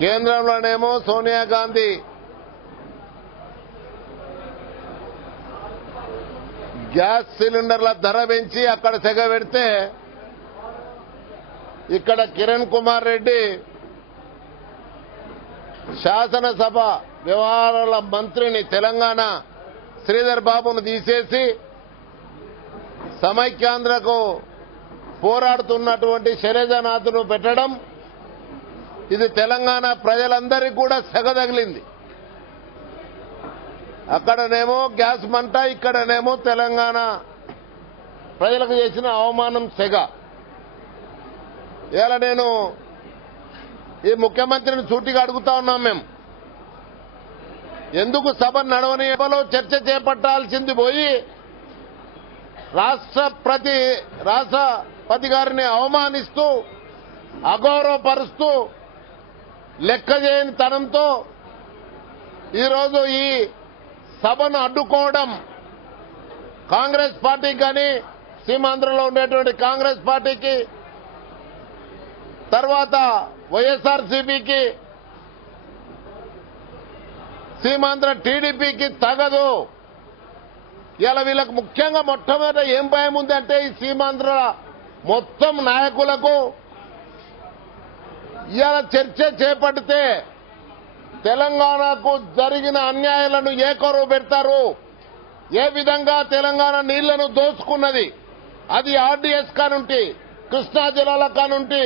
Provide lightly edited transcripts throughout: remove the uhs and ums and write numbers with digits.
కేంద్రంలోనేమో Sonia Gandhi gas సిలిండర్ల ధర పెంచి అక్కడ సెగ పెడితే ఇక్కడ కిరణ్ కుమార్ రెడ్డి శాసనసభ వ్యవహారాల మంత్రిని తెలంగాణ శ్రీధర్ బాబును తీసేసి సమైక్యాంధ్రకు పోరాడుతున్నటువంటి శైలజానాథ్ను పెట్టడం ఇది తెలంగాణ ప్రజలందరికీ కూడా సెగ తగిలింది. అక్కడనేమో గ్యాస్ మంట, ఇక్కడనేమో తెలంగాణ ప్రజలకు చేసిన అవమానం సెగ. ఇలా నేను ఈ ముఖ్యమంత్రిని సూటిగా అడుగుతా ఉన్నాం. మేము ఎందుకు సభ నడవని చర్చ చేపట్టాల్సింది పోయి రాష్ట్రపతి గారిని అవమానిస్తూ అగౌరవపరుస్తూ లెక్క చేయని తనంతో ఈరోజు ఈ సభను అడ్డుకోవడం కాంగ్రెస్ పార్టీకి కానీ సీమాంధ్రలో ఉండేటువంటి కాంగ్రెస్ పార్టీకి తర్వాత వైఎస్ఆర్సీపీకి సీమాంధ్ర టీడీపీకి తగదు. ఇలా వీళ్ళకు ముఖ్యంగా మొట్టమొదట ఏం భయం ఉంది అంటే ఈ సీమాంధ్ర మొత్తం నాయకులకు ఇవాళ చర్చ చేపడితే తెలంగాణకు జరిగిన అన్యాయాలను ఏకరువు పెడతారు. ఏ విధంగా తెలంగాణ నీళ్లను దోచుకున్నది, అది ఆర్డీఎస్ కానుంటి, కృష్ణా జలాల కానుంటి,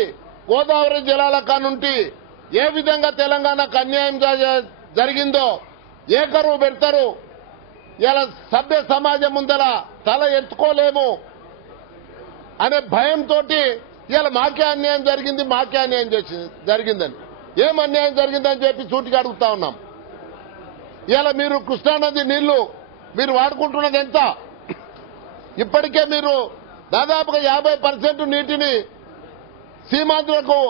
గోదావరి జలాల కానుంటి ఏ విధంగా తెలంగాణకు అన్యాయం జరిగిందో ఏకరువు పెడతారు. ఇలా సభ్య సమాజం ముందర తల ఎత్తుకోలేము అనే భయంతో ఇలా మాకే అన్యాయం జరిగింది, మాకే అన్యాయం జరిగిందని, ఏం అన్యాయం జరిగిందని చెప్పి సూటిగా అడుగుతా ఉన్నాం. ఇలా మీరు కృష్ణానది నీళ్లు మీరు వాడుకుంటున్నది ఎంత? ఇప్పటికే మీరు దాదాపుగా 50% నీటిని సీమాంధ్రకు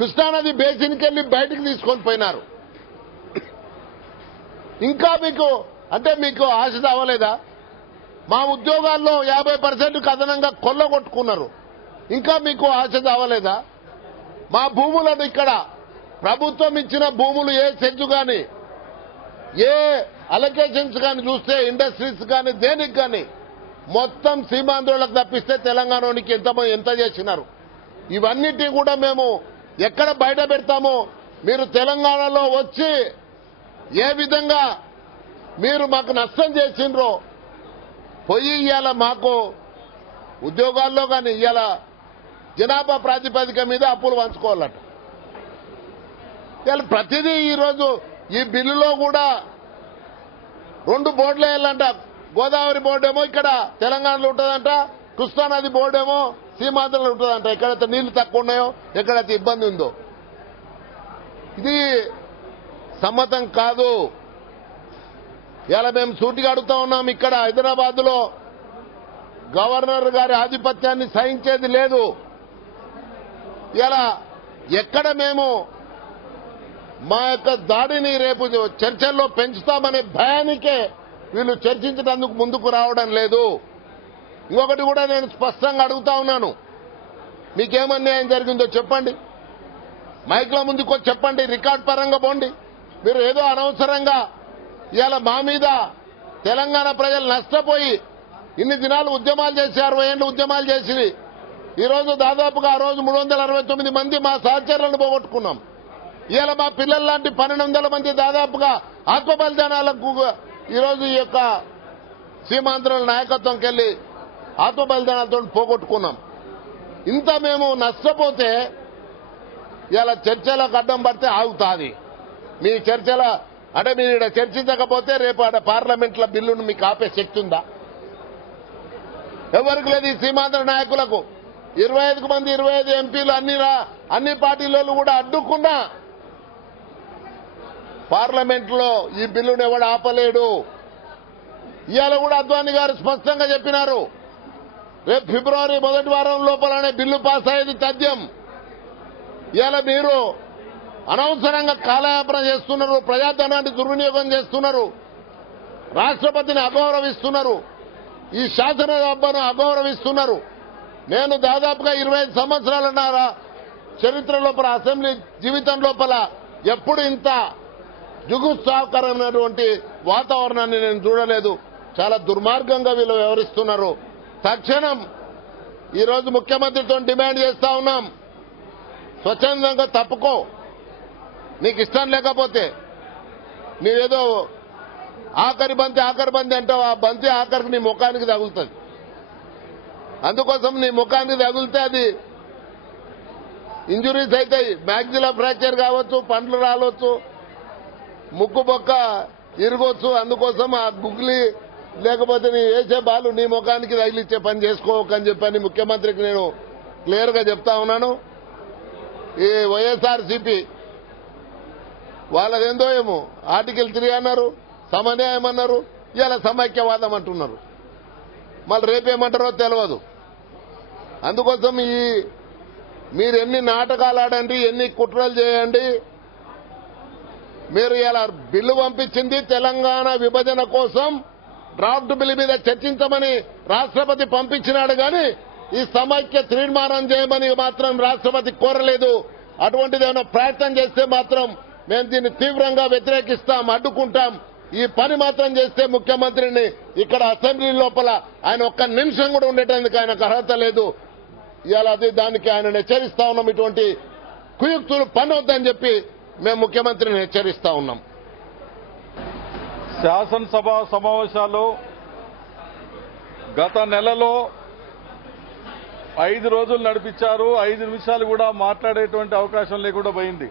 కృష్ణానది బేసిన్కి వెళ్లి బయటికి తీసుకొని పోయినారు. ఇంకా మీకు ఆశ అవ్వలేదా? మా ఉద్యోగాల్లో 50% అదనంగా కొల్లగొట్టుకున్నారు. ఇంకా మీకు ఆశ అవ్వలేదా? మా భూములను ఇక్కడ ప్రభుత్వం ఇచ్చిన భూములు ఏ సెంచు కానీ ఏ అలొకేషన్స్ కానీ చూస్తే ఇండస్ట్రీస్ కానీ దేనికి కానీ మొత్తం సీమాంధ్రులకు తప్పిస్తే తెలంగాణకి ఎంత చేసినారు. ఇవన్నిటి కూడా మేము ఎక్కడ బయట పెడతామో మీరు తెలంగాణలో వచ్చి ఏ విధంగా మీరు మాకు నష్టం చేసిండ్రో పోయి ఇవాళ మాకు ఉద్యోగాల్లో కానీ ఇవాళ జనాభా ప్రాతిపదిక మీద అప్పులు పంచుకోవాలట. ఇవాళ ప్రతిదీ ఈరోజు ఈ బిల్లులో కూడా 2 బోర్డులు వేయాలంట. గోదావరి బోర్డు ఏమో ఇక్కడ తెలంగాణలో ఉంటుందంట, కృష్ణానది బోర్డు ఏమో సీమాంధ్రలో ఉంటుందంట. ఎక్కడైతే నీళ్లు తక్కువ ఉన్నాయో, ఎక్కడైతే ఇబ్బంది ఉందో ఇది సమ్మతం కాదు. ఇలా మేము సూటిగా అడుగుతా ఉన్నాం. ఇక్కడ హైదరాబాద్ లో గవర్నర్ గారి ఆధిపత్యాన్ని సహించేది లేదు. ఇలా ఎక్కడ మేము మా యొక్క దాడిని రేపు చర్చల్లో పెంచుతామనే భయానికే వీళ్ళు చర్చించడానికి ముందుకు రావడం లేదు. ఇంకొకటి కూడా నేను స్పష్టంగా అడుగుతా ఉన్నాను, మీకేం అన్యాయం జరిగిందో చెప్పండి, మైక్ల ముందుకు చెప్పండి, రికార్డ్ పరంగా పోండి. మీరు ఏదో అనవసరంగా ఇవాళ మా మీద తెలంగాణ ప్రజలు నష్టపోయి ఇన్ని దినాలు ఉద్యమాలు చేసి 60 ఏళ్ళు ఉద్యమాలు చేసి ఈరోజు దాదాపుగా ఆ రోజు 369 మంది మా సహచరులను పోగొట్టుకున్నాం. ఇవాళ మా పిల్లల లాంటి 1200 మంది దాదాపుగా ఆత్మ బలిదానాలకు ఈరోజు ఈ యొక్క సీమాంధ్రుల నాయకత్వంకి వెళ్లి ఆత్మ బలిదానాలతో పోగొట్టుకున్నాం. ఇంత మేము నష్టపోతే ఇలా చర్చలకు అడ్డం పడితే ఆగుతాది. మీ చర్చల అంటే మీరు ఇక్కడ చర్చించకపోతే రేపు ఆడ పార్లమెంట్ల బిల్లును మీకు ఆపే శక్తి ఉందా? ఎవరికి లేదు. ఈ సీమాంధ్ర నాయకులకు 25 మంది 25 ఎంపీలు అన్ని పార్టీలలో కూడా అడ్డుకున్నా పార్లమెంట్ లో ఈ బిల్లును ఎవడు ఆపలేడు. ఇవాళ కూడా అద్వానీ గారు స్పష్టంగా చెప్పినారు, రేపు ఫిబ్రవరి మొదటి వారం లోపలనే బిల్లు పాస్ అయ్యేది తథ్యం. ఇవాళ మీరు అనవసరంగా కాలయాపన చేస్తున్నారు, ప్రజాధనాన్ని దుర్వినియోగం చేస్తున్నారు, రాష్ట్రపతిని అగౌరవిస్తున్నారు, ఈ శాసనసభను అగౌరవిస్తున్నారు. నేను దాదాపుగా 25 సంవత్సరాలున్నారా చరిత్ర లోపల అసెంబ్లీ జీవితం లోపల ఎప్పుడు ఇంత జుగుత్సాహకరమైనటువంటి వాతావరణాన్ని నేను చూడలేదు. చాలా దుర్మార్గంగా వీళ్ళు వ్యవహరిస్తున్నారు. తక్షణం ఈరోజు ముఖ్యమంత్రితో డిమాండ్ చేస్తా ఉన్నాం, స్వచ్ఛందంగా తప్పుకో. నీకు ఇష్టం లేకపోతే నీవేదో ఆఖరి బంతి అంటావు, ఆ బంతి ఆఖరికి నీ ముఖానికి తగులుతుంది. అందుకోసం నీ ముఖానికి తగిలితే అది ఇంజురీస్ అవుతాయి. మ్యాగ్జిలా ఫ్రాక్చర్ కావచ్చు, పండ్లు రాలవచ్చు, ముక్కు బొక్క ఇరగొచ్చు. అందుకోసం ఆ గుగ్లీ లేకపోతే నీ వేసే బాలు నీ ముఖానికి తగిలిచ్చే పని చేసుకోకని చెప్పని ముఖ్యమంత్రికి నేను క్లియర్ గా చెప్తా ఉన్నాను. ఈ వైఎస్ఆర్సీపీ వాళ్ళదేందో ఏమో ఆర్టికల్ 3 అన్నారు, సమన్యాయం అన్నారు, ఇలా సమైక్యవాదం అంటున్నారు. మళ్ళీ రేపేమంటారో తెలియదు. అందుకోసం మీరు ఎన్ని నాటకాలు ఆడండి, ఎన్ని కుట్రలు చేయండి, మీరు ఇలా బిల్లు పంపించింది తెలంగాణ విభజన కోసం డ్రాఫ్ట్ బిల్లు మీద చర్చించమని రాష్ట్రపతి పంపించినాడు. కానీ ఈ సమైక్య తీర్మానం చేయమని మాత్రం రాష్ట్రపతి కోరలేదు. అటువంటిది ఏమైనా ప్రయత్నం చేస్తే మాత్రం మేము దీన్ని తీవ్రంగా వ్యతిరేకిస్తాం, అడ్డుకుంటాం. ఈ పని మాత్రం చేస్తే ముఖ్యమంత్రిని ఇక్కడ అసెంబ్లీ లోపల ఆయన ఒక్క నిమిషం కూడా ఉండేటందుకు ఆయనకు అర్హత లేదు. ఇవాళ దానికి ఆయన హెచ్చరిస్తా ఉన్నాం. ఇటువంటి కుయుక్తులు పనొద్దని చెప్పి మేము ముఖ్యమంత్రిని హెచ్చరిస్తా ఉన్నాం. శాసనసభ సమావేశాలు గత నెలలో 5 రోజులు నడిపించారు. 5 నిమిషాలు కూడా మాట్లాడేటువంటి అవకాశం లేకుండా పోయింది.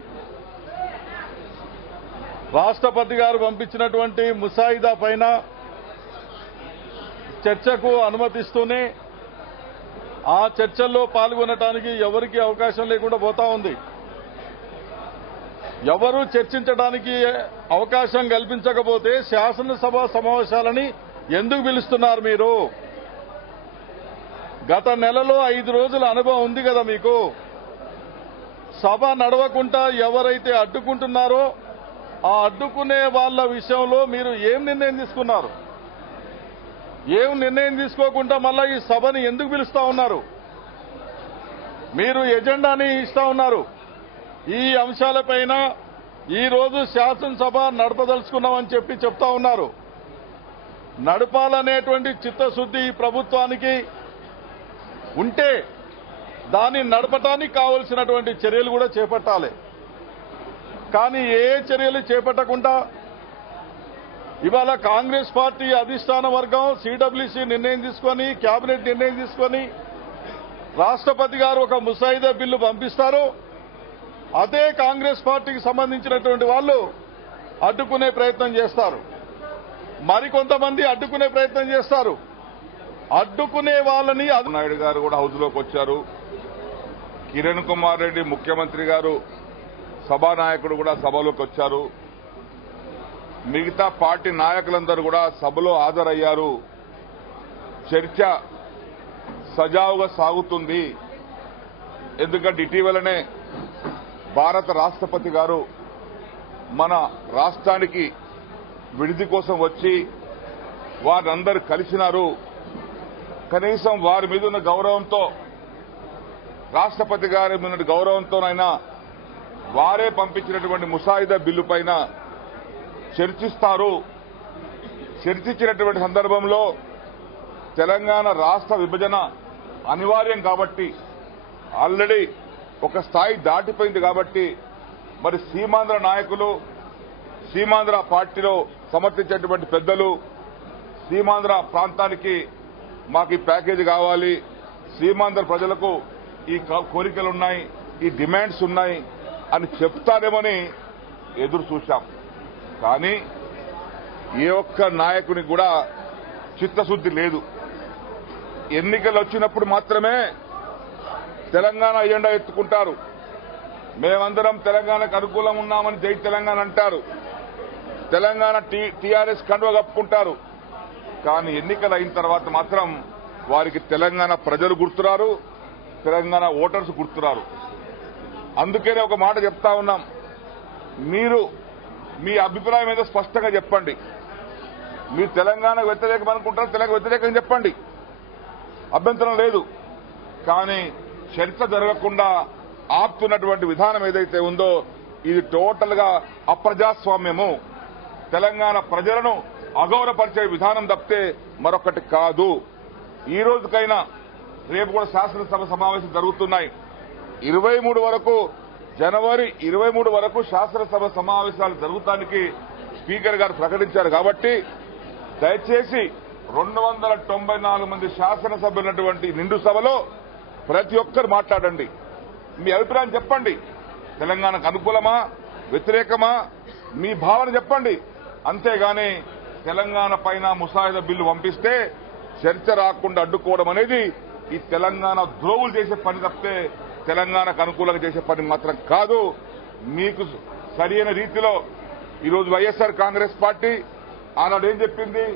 రాష్ట్రపతి గారు పంపించినటువంటి ముసాయిదా పైన చర్చకు అనుమతిస్తూనే ఆ చర్చల్లో పాల్గొనడానికి ఎవరికి అవకాశం లేకుండా పోతా ఉంది. ఎవరు చర్చించడానికి అవకాశం కల్పించకపోతే శాసనసభ సమావేశాలని ఎందుకు పిలుస్తున్నారు మీరు? గత నెలలో 5 రోజుల అనుభవం ఉంది కదా మీకు. సభ నడవకుండా ఎవరైతే అడ్డుకుంటున్నారో ఆ అడ్డుకునే వాళ్ళ విషయంలో మీరు ఏం నిర్ణయం తీసుకున్నారు? ఏం నిర్ణయం తీసుకోకుండా మళ్ళా ఈ సభని ఎందుకు పిలుస్తా ఉన్నారు? మీరు ఎజెండాని ఇస్తా ఉన్నారు. ఈ అంశాలపైన ఈ రోజు శాసనసభ నడపదలుచుకున్నామని చెప్తా ఉన్నారు. నడపాలనేటువంటి చిత్తశుద్ధి ఈ ప్రభుత్వానికి ఉంటే దాన్ని నడపటానికి కావలసినటువంటి చర్యలు కూడా చేపట్టాలి. కానీ ఏ చర్యలు చేపట్టకుండా ఇవాళ కాంగ్రెస్ పార్టీ అధిష్టాన వర్గం సిడబ్ల్యూసీ నిర్ణయం తీసుకొని, కేబినెట్ నిర్ణయం తీసుకొని రాష్ట్రపతి గారు ఒక ముసాయిదా బిల్లు పంపిస్తారు. అదే కాంగ్రెస్ పార్టీకి సంబంధించినటువంటి వాళ్ళు అడ్డుకునే ప్రయత్నం చేస్తారు. మరికొంతమంది అడ్డుకునే ప్రయత్నం చేస్తారు. అడ్డుకునే వాళ్ళని నాయుడు గారు కూడా హౌస్లోకి వచ్చారు. కిరణ్ కుమార్ రెడ్డి ముఖ్యమంత్రి గారు సభానాయకుడు కూడా సభలోకి వచ్చారు. మిగతా పార్టీ నాయకులందరూ కూడా సభలో హాజరయ్యారు. చర్చ సజావుగా సాగుతుంది. ఎందుకంటే ఇటీవలనే భారత రాష్ట్రపతి గారు మన రాష్ట్రానికి విడిది కోసం వచ్చి వారందరూ కలిసినారు. కనీసం వారి మీద ఉన్న గౌరవంతో, రాష్ట్రపతి గారి మీద గౌరవంతోనైనా వారే పంపించినటువంటి ముసాయిదా బిల్లు పైన చర్చిస్తారు. చర్చించినటువంటి సందర్భంలో తెలంగాణ రాష్ట్ర విభజన అనివార్యం కాబట్టి, ఆల్రెడీ ఒక స్థాయి దాటిపోయింది కాబట్టి, మరి సీమాంధ్ర నాయకులు, సీమాంధ్ర పార్టీలో సమర్థించేటువంటి పెద్దలు, సీమాంధ్ర ప్రాంతానికి మాకు ఈ ప్యాకేజీ కావాలి, సీమాంధ్ర ప్రజలకు ఈ కోరికలున్నాయి, ఈ డిమాండ్స్ ఉన్నాయి అని చెప్తారేమని ఎదురు చూశాం. కానీ ఏ ఒక్క నాయకునికి కూడా చిత్తశుద్ధి లేదు. ఎన్నికలు వచ్చినప్పుడు మాత్రమే తెలంగాణ ఎజెండా ఎత్తుకుంటారు. మేమందరం తెలంగాణకు అనుకూలం ఉన్నామని జై తెలంగాణ అంటారు. తెలంగాణ టీఆర్ఎస్ కండువ కప్పుకుంటారు. కానీ ఎన్నికలు అయిన తర్వాత మాత్రం వారికి తెలంగాణ ప్రజలు గుర్తురారు, తెలంగాణ ఓటర్స్ గుర్తురారు. అందుకనే ఒక మాట చెప్తా ఉన్నాం, మీరు మీ అభిప్రాయం ఏదో స్పష్టంగా చెప్పండి. మీరు తెలంగాణకు వ్యతిరేకం అనుకుంటారు, తెలంగాణ వ్యతిరేకం చెప్పండి, అభ్యంతరం లేదు. కానీ చర్చ జరగకుండా ఆపుతున్నటువంటి విధానం ఏదైతే ఉందో ఇది టోటల్ గా అప్రజాస్వామ్యము. తెలంగాణ ప్రజలను అగౌరవపరిచే విధానం తప్పితే మరొకటి కాదు. ఈ రోజుకైనా రేపు కూడా శాసనసభ సమావేశాలు జరుగుతున్నాయి. 23 వరకు జనవరి 23 వరకు శాసనసభ సమావేశాలు జరుగుతానికి స్పీకర్ గారు ప్రకటించారు. కాబట్టి దయచేసి 294 మంది శాసనసభ్యులు ఉన్నటువంటి నిండు సభలో ప్రతి ఒక్కరు మాట్లాడండి. మీ అభిప్రాయం చెప్పండి. తెలంగాణకు అనుకూలమా వ్యతిరేకమా మీ భావన చెప్పండి. అంతేగాని తెలంగాణ పైన ముసాయిదా బిల్లు పంపిస్తే చర్చ రాకుండా అడ్డుకోవడం అనేది ఈ తెలంగాణ ద్రోవులు చేసే పని తప్పితే తెలంగాణకు అనుకూలంగా చేసే పని మాత్రం కాదు. మీకు సరైన రీతిలో ఈరోజు వైఎస్ఆర్ కాంగ్రెస్ పార్టీ ఆనాడు ఏం చెప్పింది?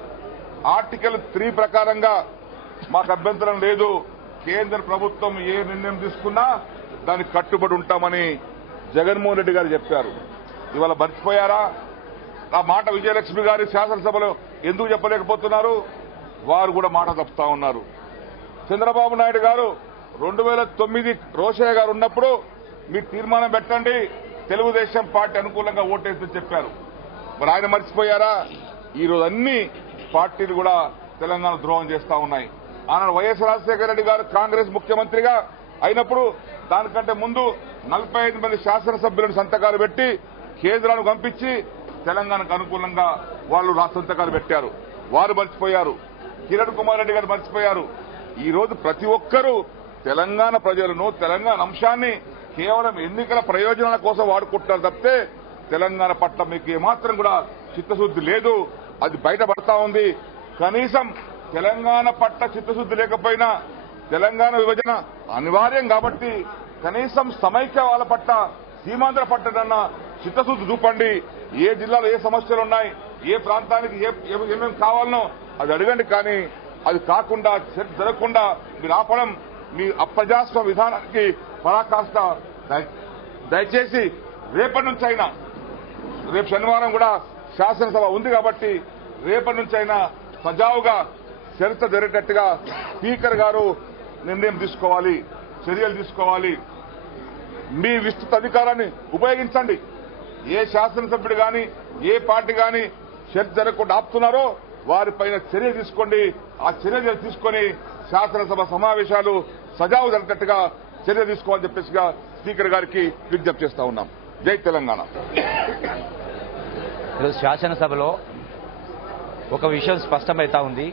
ఆర్టికల్ 3 ప్రకారంగా మాకు అభ్యంతరం లేదు, కేంద్ర ప్రభుత్వం ఏ నిర్ణయం తీసుకున్నా దానికి కట్టుబడి ఉంటామని జగన్మోహన్ రెడ్డి గారు చెప్పారు. ఇవాళ మర్చిపోయారా? ఆ మాట విజయలక్ష్మి గారి శాసనసభలో ఎందుకు చెప్పలేకపోతున్నారు? వారు కూడా మాట తప్పుతా ఉన్నారు. చంద్రబాబు నాయుడు గారు 2009 రోషయ్య గారు ఉన్నప్పుడు మీరు తీర్మానం పెట్టండి, తెలుగుదేశం పార్టీ అనుకూలంగా ఓటేస్తని చెప్పారు. మరి ఆయన మర్చిపోయారా? ఈరోజు అన్ని పార్టీలు కూడా తెలంగాణ ద్రోహం చేస్తా ఉన్నాయి. ఆనాడు వైఎస్ రాజశేఖర రెడ్డి గారు కాంగ్రెస్ ముఖ్యమంత్రిగా అయినప్పుడు దానికంటే ముందు 45 మంది శాసనసభ్యులను సంతకాలు పెట్టి కేంద్రానికి పంపించి తెలంగాణకు అనుకూలంగా వాళ్ళు సంతకాలు పెట్టారు. వారు మర్చిపోయారు. కిరణ్ కుమార్ రెడ్డి గారు మర్చిపోయారు. ఈ రోజు ప్రతి ఒక్కరూ తెలంగాణ ప్రజలను తెలంగాణ అంశాన్ని కేవలం ఎన్నికల ప్రయోజనాల కోసం వాడుకుంటున్నారు తప్పితే తెలంగాణ పట్ల మీకు ఏమాత్రం కూడా చిత్తశుద్ది లేదు. అది బయటపడతా ఉంది. కనీసం తెలంగాణ పట్ల చిత్తశుద్ది లేకపోయినా తెలంగాణ విభజన అనివార్యం కాబట్టి కనీసం సమైక్య వాళ్ళ పట్ల సీమాంధ్ర పట్టదన్న చిత్తశుద్ది చూపండి. ఏ జిల్లాలో ఏ సమస్యలు ఉన్నాయి, ఏ ప్రాంతానికి ఏమేమి కావాలనో అది అడగండి. కానీ అది కాకుండా జరగకుండా మీరు ఆపడం మీ అప్రజాస్వామ్య విధానానికి పరాకాష్ట. దయచేసి రేపటి నుంచి అయినా, రేపు శనివారం కూడా శాసనసభ ఉంది కాబట్టి రేపటి నుంచి అయినా సజావుగా చర్చ జరిగేటట్టుగా స్పీకర్ గారు నిర్ణయం తీసుకోవాలి, చర్యలు తీసుకోవాలి. మీ విస్తృత అధికారాన్ని ఉపయోగించండి. ఏ శాసనసభ్యుడు గాని ఏ పార్టీ గాని చర్చ జరగకుండా ఆపుతున్నారో వారిపైన చర్య తీసుకోండి. ఆ చర్య తీసుకొని శాసనసభ సమావేశాలు సజావు జరిగేటట్టుగా చర్య తీసుకోవాలని చెప్పేసిగా స్పీకర్ గారికి విజ్ఞప్తి చేస్తా ఉన్నాం. జై తెలంగాణ. ఈరోజు శాసనసభలో ఒక విషయం స్పష్టమైతా ఉంది.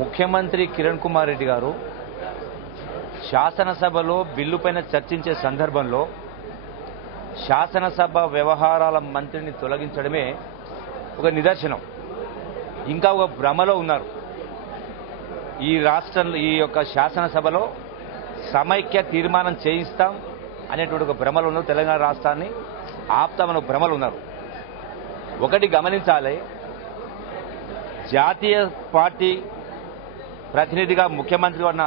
ముఖ్యమంత్రి కిరణ్ కుమార్ రెడ్డి గారు శాసనసభలో బిల్లుపైన చర్చించే సందర్భంలో శాసనసభ వ్యవహారాల మంత్రిని తొలగించడమే ఒక నిదర్శనం. ఇంకా ఒక భ్రమలో ఉన్నారు. ఈ రాష్ట్రంలో ఈ యొక్క శాసనసభలో సమైక్య తీర్మానం చేయిస్తాం అనేటువంటి ఒక భ్రమలు ఉన్నారు. తెలంగాణ రాష్ట్రాన్ని ఆపుతామని భ్రమలు ఉన్నారు. ఒకటి గమనించాలి, జాతీయ పార్టీ ప్రతినిధిగా ముఖ్యమంత్రి ఉన్న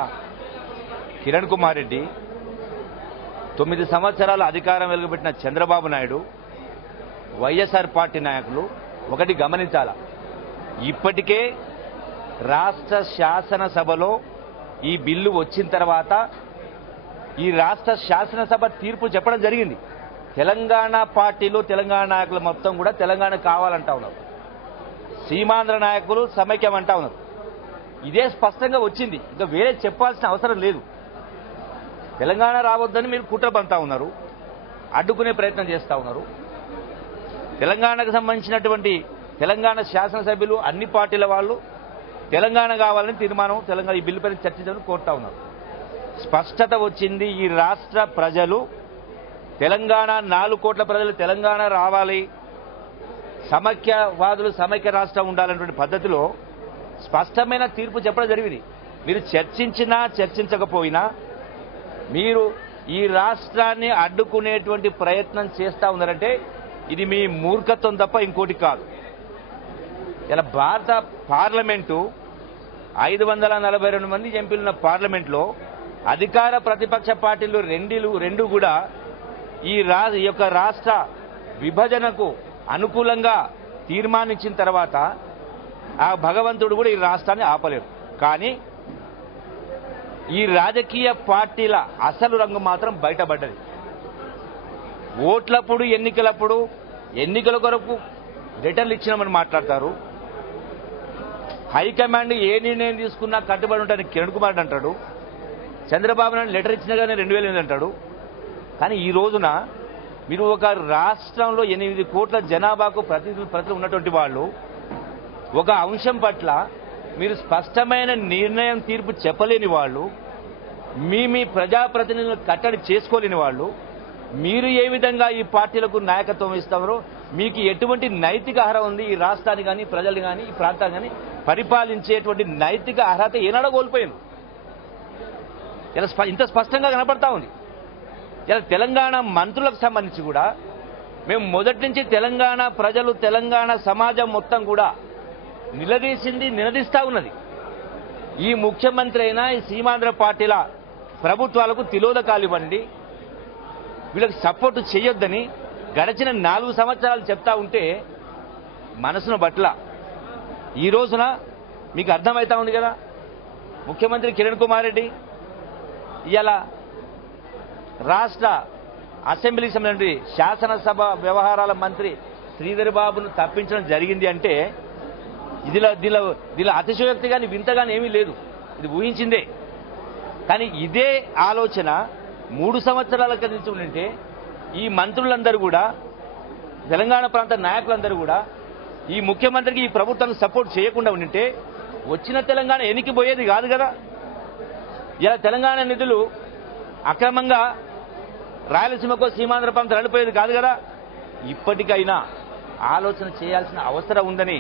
కిరణ్ కుమార్ రెడ్డి, 9 సంవత్సరాలు అధికారం వెలుగుబెట్టిన చంద్రబాబు నాయుడు, వైఎస్ఆర్ పార్టీ నాయకులు ఒకటి గమనించాల. ఇప్పటికే రాష్ట్ర శాసనసభలో ఈ బిల్లు వచ్చిన తర్వాత ఈ రాష్ట్ర శాసనసభ తీర్పు చెప్పడం జరిగింది. తెలంగాణ పార్టీలు తెలంగాణ నాయకులు మొత్తం కూడా తెలంగాణ కావాలంటా ఉన్నారు. సీమాంధ్ర నాయకులు సమైక్యం అంటా ఉన్నారు. ఇదే స్పష్టంగా వచ్చింది. ఇంకా వేరే చెప్పాల్సిన అవసరం లేదు. తెలంగాణ రావద్దని మీరు కుట్ర పంతా ఉన్నారు, అడ్డుకునే ప్రయత్నం చేస్తూ ఉన్నారు. తెలంగాణకు సంబంధించినటువంటి తెలంగాణ శాసనసభ్యులు అన్ని పార్టీల వాళ్ళు తెలంగాణ కావాలని తీర్మానం తెలంగాణ ఈ బిల్లుపైన చర్చించాలని కోరుతా ఉన్నారు. స్పష్టత వచ్చింది. ఈ రాష్ట్ర ప్రజలు తెలంగాణ 4 కోట్ల ప్రజలు తెలంగాణ రావాలి, సమైక్యవాదులు సమైక్య రాష్ట్రం ఉండాలనేటువంటి పద్ధతిలో స్పష్టమైన తీర్పు చెప్పడం జరిగింది. మీరు చర్చించినా చర్చించకపోయినా మీరు ఈ రాష్ట్రాన్ని అడ్డుకునేటువంటి ప్రయత్నం చేస్తా ఉన్నారంటే ఇది మీ మూర్ఖత్వం తప్ప ఇంకోటి కాదు. ఇలా భారత పార్లమెంటు 542 మంది ఎంపీలున్న పార్లమెంట్లో అధికార ప్రతిపక్ష పార్టీలు రెండు కూడా ఈ యొక్క రాష్ట్ర విభజనకు అనుకూలంగా తీర్మానించిన తర్వాత ఆ భగవంతుడు కూడా ఈ రాష్ట్రాన్ని ఆపలేరు. కానీ ఈ రాజకీయ పార్టీల అసలు రంగు మాత్రం బయటపడ్డది. ఓట్లప్పుడు ఎన్నికల కొరకు లెటర్లు ఇచ్చినామని మాట్లాడతారు. హైకమాండ్ ఏ నిర్ణయం తీసుకున్నా కట్టుబడి ఉంటారని కిరణ్ కుమార్ రెడ్డి అంటాడు. చంద్రబాబు నాయుడు లెటర్ ఇచ్చినా కానీ 2008 అంటాడు. కానీ ఈ రోజున మీరు ఒక రాష్ట్రంలో 8 కోట్ల జనాభాకు ప్రతినిధులు ఉన్నటువంటి వాళ్ళు ఒక అంశం పట్ల మీరు స్పష్టమైన నిర్ణయం తీర్పు చెప్పలేని వాళ్ళు, మీ ప్రజాప్రతినిధులను కట్టడి చేసుకోలేని వాళ్ళు, మీరు ఏ విధంగా ఈ పార్టీలకు నాయకత్వం ఇస్తారో మీకు ఎటువంటి నైతిక అర్హత ఉంది? ఈ రాష్ట్రాన్ని కానీ ప్రజలు కానీ ఈ ప్రాంతాన్ని కానీ పరిపాలించేటువంటి నైతిక అర్హత ఏనాడో కోల్పోయింది. ఇలా ఇంత స్పష్టంగా కనపడతా ఉంది. ఇలా తెలంగాణ మంత్రులకు సంబంధించి కూడా మేము మొదటి నుంచి తెలంగాణ ప్రజలు తెలంగాణ సమాజం మొత్తం కూడా నిలదీస్తా ఉన్నది. ఈ ముఖ్యమంత్రి అయినా ఈ సీమాంధ్ర పార్టీల ప్రభుత్వాలకు తిలోదకాలు ఇవ్వండి, వీళ్ళకి సపోర్టు చేయొద్దని గడిచిన 4 సంవత్సరాలు చెప్తా ఉంటే మనసును బట్ల ఈ రోజున మీకు అర్థమవుతా ఉంది కదా. ముఖ్యమంత్రి కిరణ్ కుమార్ రెడ్డి ఇలా రాష్ట్ర అసెంబ్లీకి సంబంధించి శాసనసభ వ్యవహారాల మంత్రి శ్రీధర్ బాబును తప్పించడం జరిగింది అంటే దీనిలో అతిశయోక్తి కానీ వింత కానీ ఏమీ లేదు. ఇది ఊహించిందే. కానీ ఇదే ఆలోచన 3 సంవత్సరాల క్రితం నుంచి ఉంటే ఈ మంత్రులందరూ కూడా తెలంగాణ ప్రాంత నాయకులందరూ కూడా ఈ ముఖ్యమంత్రికి ఈ ప్రభుత్వానికి సపోర్ట్ చేయకుండా ఉంటే వచ్చిన తెలంగాణ ఎనికిపోయేది కాదు కదా. ఇలా తెలంగాణ నిధులు అక్రమంగా రాయలసీమకు సీమాంధ్ర ప్రాంతం నడిపోయేది కాదు కదా. ఇప్పటికైనా ఆలోచన చేయాల్సిన అవసరం ఉందని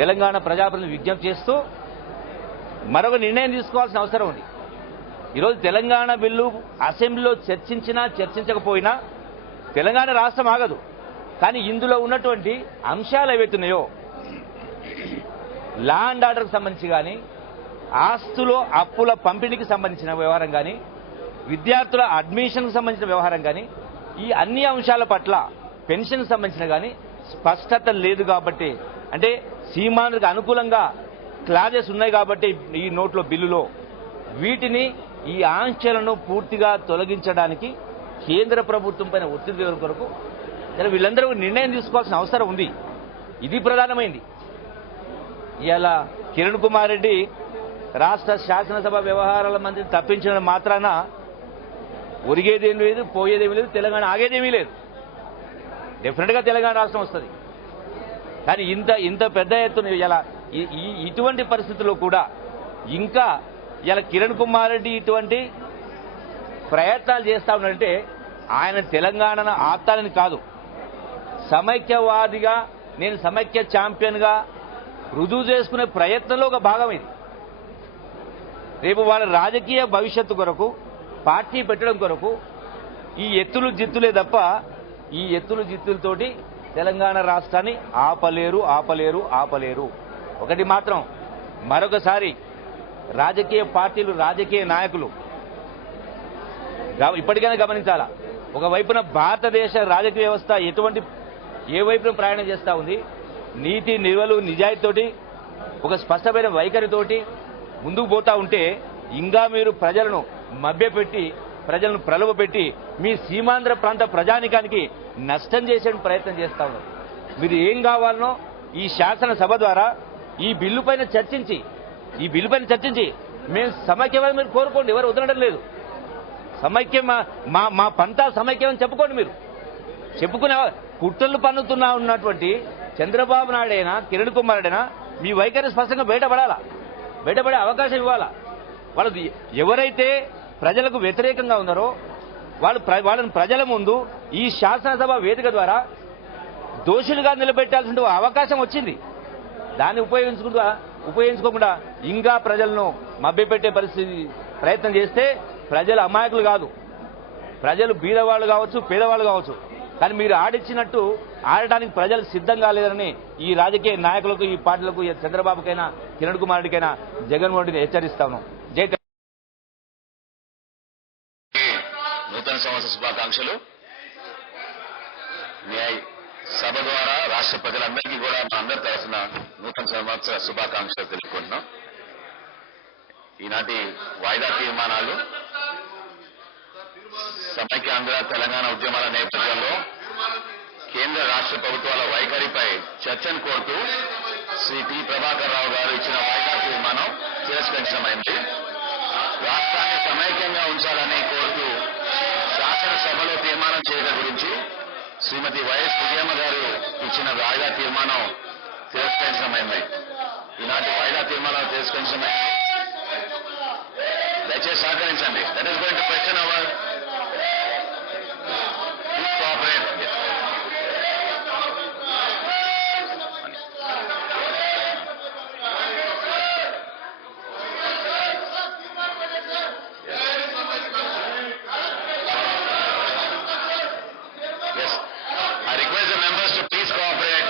తెలంగాణ ప్రజాప్రతినిధులు విజ్ఞప్తి చేస్తూ మరొక నిర్ణయం తీసుకోవాల్సిన అవసరం ఉంది. ఈరోజు తెలంగాణ బిల్లు అసెంబ్లీలో చర్చించినా చర్చించకపోయినా తెలంగాణ రాష్ట్రం ఆగదు. కానీ ఇందులో ఉన్నటువంటి అంశాలు ఏవైతున్నాయో లా అండ్ ఆర్డర్కి సంబంధించి కానీ, ఆస్తుల అప్పుల పంపిణీకి సంబంధించిన వ్యవహారం కానీ, విద్యార్థుల అడ్మిషన్కి సంబంధించిన వ్యవహారం కానీ, ఈ అన్ని అంశాల పట్ల పెన్షన్కి సంబంధించిన కానీ స్పష్టత లేదు. కాబట్టి అంటే సీమాంధ్రకు అనుకూలంగా క్లాజెస్ ఉన్నాయి కాబట్టి ఈ నోట్లో బిల్లులో వీటిని ఈ ఆంక్షలను పూర్తిగా తొలగించడానికి కేంద్ర ప్రభుత్వం పైన ఒత్తిడి తేవడం కొరకు వీళ్ళందరూ నిర్ణయం తీసుకోవాల్సిన అవసరం ఉంది. ఇది ప్రధానమైంది. ఇలా కిరణ్ కుమార్ రెడ్డి రాష్ట్ర శాసనసభ వ్యవహారాల మంత్రి తప్పించడం మాత్రాన ఒరిగేదేమీ లేదు, పోయేదేమీ లేదు, తెలంగాణ ఆగేదేమీ లేదు. డెఫినెట్గా తెలంగాణ రాష్ట్రం వస్తుంది. కానీ ఇంత పెద్ద ఎత్తున ఇలా ఇటువంటి పరిస్థితుల్లో కూడా ఇంకా ఇలా కిరణ్ కుమార్ రెడ్డి ఇటువంటి ప్రయత్నాలు చేస్తా ఉన్నారంటే ఆయన తెలంగాణను ఆప్తాలని కాదు, సమైక్యవాదిగా నేను సమైక్య ఛాంపియన్గా రుజువు చేసుకునే ప్రయత్నంలో ఒక భాగం ఇది. రేపు వాళ్ళ రాజకీయ భవిష్యత్తు కొరకు పార్టీ పెట్టడం కొరకు ఈ ఎత్తులు జిత్తులే తప్ప ఈ ఎత్తులు జిత్తులతోటి తెలంగాణ రాష్ట్రాన్ని ఆపలేరు. ఒకటి మాత్రం మరొకసారి రాజకీయ పార్టీలు రాజకీయ నాయకులు ఇప్పటికైనా గమనించాలా. ఒకవైపున భారతదేశ రాజకీయ వ్యవస్థ ఏ వైపున ప్రయాణం చేస్తూ ఉంది, నీతి నిల్వలు నిజాయితీతోటి ఒక స్పష్టమైన వైఖరితోటి ముందుకు పోతా ఉంటే ఇంకా మీరు ప్రజలను మభ్యపెట్టి ప్రజలను ప్రలోభపెట్టి మీ సీమాంధ్ర ప్రాంత ప్రజానికానికి నష్టం చేసే ప్రయత్నం చేస్తా ఉన్నారు. మీరు ఏం కావాలనో ఈ శాసనసభ ద్వారా ఈ బిల్లు పైన చర్చించి మేము సమైక్యమని మీరు కోరుకోండి, ఎవరు వదలడం లేదు. సమైక్యం మా పంతా సమైక్యం అని చెప్పుకోండి. మీరు చెప్పుకునే కుట్రలు పన్నుతున్నా ఉన్నటువంటి చంద్రబాబు నాయుడైనా కిరణ్ కుమార్ రెడ్డైనా మీ వైఖరి స్పష్టంగా బయటపడే అవకాశం ఇవ్వాలా. వాళ్ళు ఎవరైతే ప్రజలకు వ్యతిరేకంగా ఉన్నారో వాళ్ళని ప్రజల ముందు ఈ శాసనసభ వేదిక ద్వారా దోషులుగా నిలబెట్టాల్సిన అవకాశం వచ్చింది. దాన్ని ఉపయోగించుకోకుండా ఇంకా ప్రజలను మభ్యపెట్టే ప్రయత్నం చేస్తే ప్రజలు అమాయకులు కాదు, ప్రజలు బీదవాళ్ళు కావచ్చు, పేదవాళ్ళు కావచ్చు. కానీ మీరు ఆడిచ్చినట్టు ఆడటానికి ప్రజలు సిద్ధంగా లేదని ఈ రాజకీయ నాయకులకు, ఈ పార్టీలకు, చంద్రబాబుకైనా కిరణ్ కుమార్ రెడ్డికైనా జగన్మోహన్ రెడ్డిని హెచ్చరిస్తాను. జై నూతన సంవత్సర శుభాకాంక్షలు. సభ ద్వారా రాష్ట్ర ప్రజలందరికీ కూడా మా అందరి తరఫున నూతన సంవత్సర శుభాకాంక్షలు తెలుపుకుంటున్నాం. ఈనాటి వాయిదా తీర్మానాలు సమైక్యాంధ్ర తెలంగాణ ఉద్యమాల నేపథ్యంలో కేంద్ర రాష్ట్ర ప్రభుత్వాల వైఖరిపై చర్చను కోరుతూ శ్రీ టి ప్రభాకర్ రావు గారు ఇచ్చిన వాయిదా తీర్మానం తిరస్కరించడమైంది. రాష్ట్రాన్ని సమైక్యంగా ఉంచాలని కోరుతూ శాసనసభలో తీర్మానం చేయడం గురించి శ్రీమతి వైఎస్ విజయమ్మ గారు ఇచ్చిన వాయిదా తీర్మానం తిరస్కరించడమైంది. ఈనాటి వాయిదా తీర్మానాలు తిరస్కరించడమైంది. దయచేసి సహకరించండి. That is going to question hour cooperate. Yes. I request the members to please cooperate.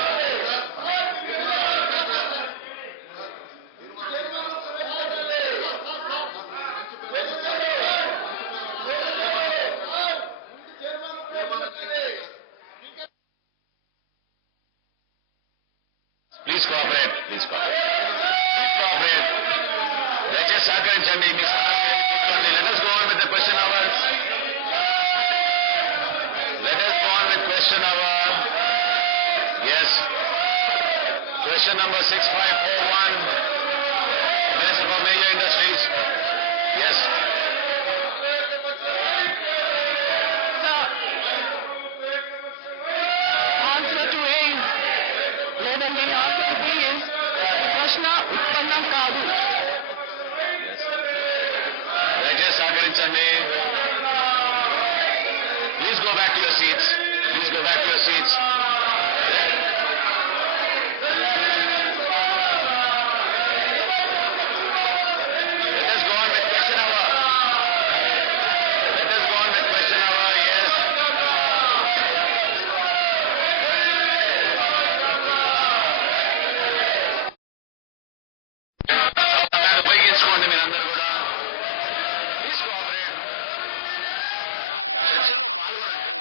Please cooperate. Please cooperate. Please cooperate. దయచేసి సహకరించండి. మీ స్థానాన్ని కూర్చోండి. Let us go on with the question hour. Let us go on with question hour. Yes. Question number 6541. Minister for Major Industries. Yes. Answer to A is లేదండి. Answer B is ప్రశ్న ఉత్పన్నం కాదు. దయచేసి సహకరించండి. Please go back to your seats. Please go back to your seats. Let us go on with question hour. Let us go on with question hour. Yes. సమాధానం ఉపయోగించుకోండి మీరందరూ కూడా. Please cooperate. చర్చలో పాల్గొనండి.